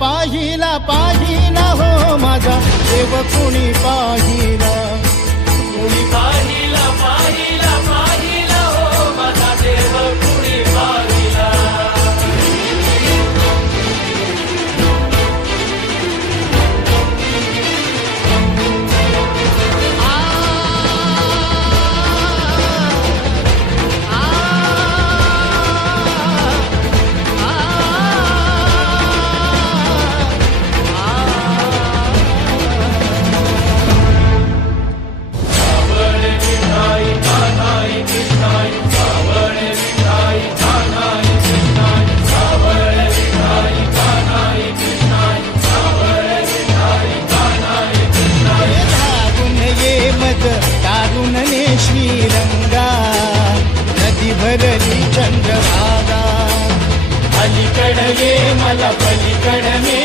पाहिला पाहिला हो माझा देव कोणी पाहिला. कुणी पाहिला पाहिला पाहिला हो माझा देव कुणी पाहिला. तारुणने श्रीरंगा नदी भरली चंद्रभागा. अलीकड ये मला पलीकड ने